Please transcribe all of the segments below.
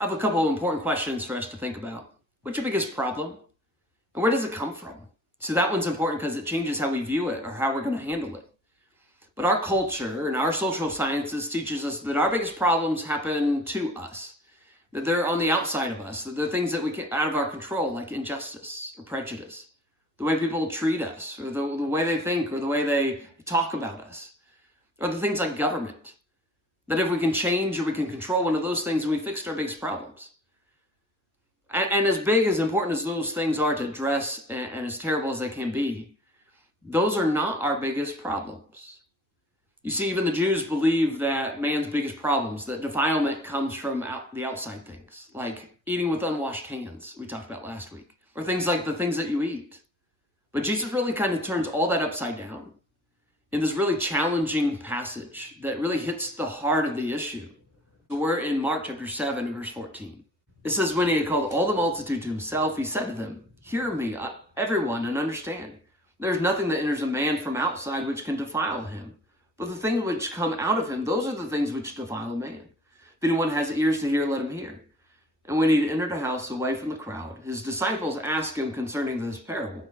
I have a couple of important questions for us to think about. What's your biggest problem? And where does it come from? So that one's important because it changes how we view it or how we're going to handle it. But our culture and our social sciences teaches us that our biggest problems happen to us, that they're on the outside of us, that they're things that we get out of our control, like injustice or prejudice, the way people treat us, or the way they think, or the way they talk about us, or the things like government. That if we can change or we can control one of those things, we fixed our biggest problems. And as big, as important as those things are to address, and as terrible as they can be, those are not our biggest problems. You see, even the Jews believe that man's biggest problems, that defilement comes from the outside things, like eating with unwashed hands, we talked about last week, or things like the things that you eat. But Jesus really kind of turns all that upside down in this really challenging passage that really hits the heart of the issue. So we're in Mark chapter 7, verse 14. It says, when he had called all the multitude to himself, he said to them, hear me, everyone, and understand. There's nothing that enters a man from outside which can defile him. But the things which come out of him, those are the things which defile a man. If anyone has ears to hear, let him hear. And when he had entered a house away from the crowd, his disciples asked him concerning this parable.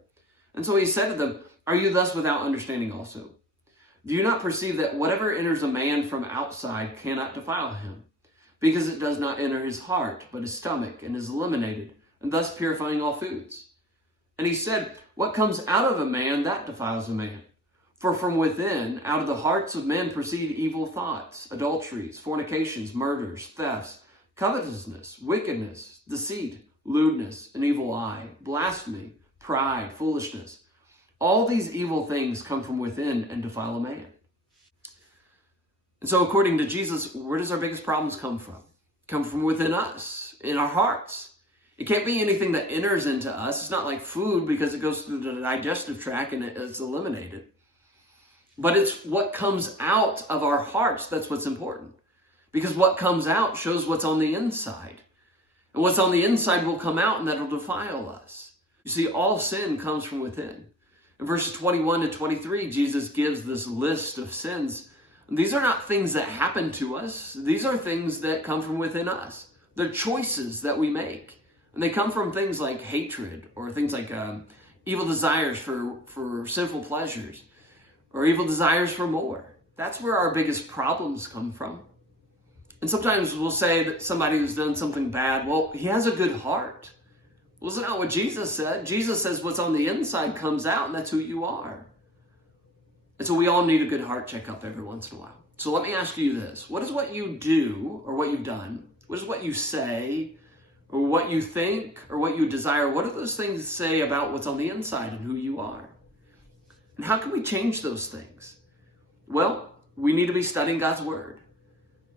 And so he said to them, are you thus without understanding also? Do you not perceive that whatever enters a man from outside cannot defile him? Because it does not enter his heart, but his stomach, and is eliminated, and thus purifying all foods. And he said, what comes out of a man, that defiles a man. For from within, out of the hearts of men proceed evil thoughts, adulteries, fornications, murders, thefts, covetousness, wickedness, deceit, lewdness, an evil eye, blasphemy, pride, foolishness. All these evil things come from within and defile a man. And so according to Jesus, where does our biggest problems come from? Come from within us, in our hearts. It can't be anything that enters into us. It's not like food because it goes through the digestive tract and it's eliminated. But it's what comes out of our hearts that's what's important. Because what comes out shows what's on the inside. And what's on the inside will come out and that'll defile us. You see, all sin comes from within. In verses 21 to 23, Jesus gives this list of sins. And these are not things that happen to us. These are things that come from within us. They're choices that we make. And they come from things like hatred or things like evil desires for sinful pleasures or evil desires for more. That's where our biggest problems come from. And sometimes we'll say that somebody who's done something bad, well, he has a good heart. Well, isn't that what Jesus said? Jesus says what's on the inside comes out, and that's who you are. And so we all need a good heart checkup every once in a while. So let me ask you this. What is what you do or what you've done? What is what you say or what you think or what you desire? What do those things say about what's on the inside and who you are? And how can we change those things? Well, we need to be studying God's Word.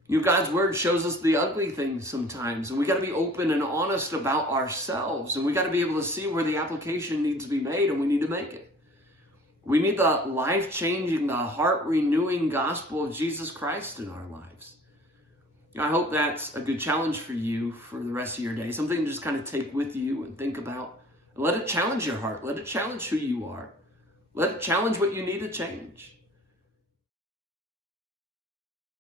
You know, God's Word shows us the ugly things sometimes, and we got to be open and honest about ourselves, and we got to be able to see where the application needs to be made, and we need to make it. We need the life-changing, the heart-renewing gospel of Jesus Christ in our lives. You know, I hope that's a good challenge for you for the rest of your day, something to just kind of take with you and think about. And let it challenge your heart. Let it challenge who you are. Let it challenge what you need to change.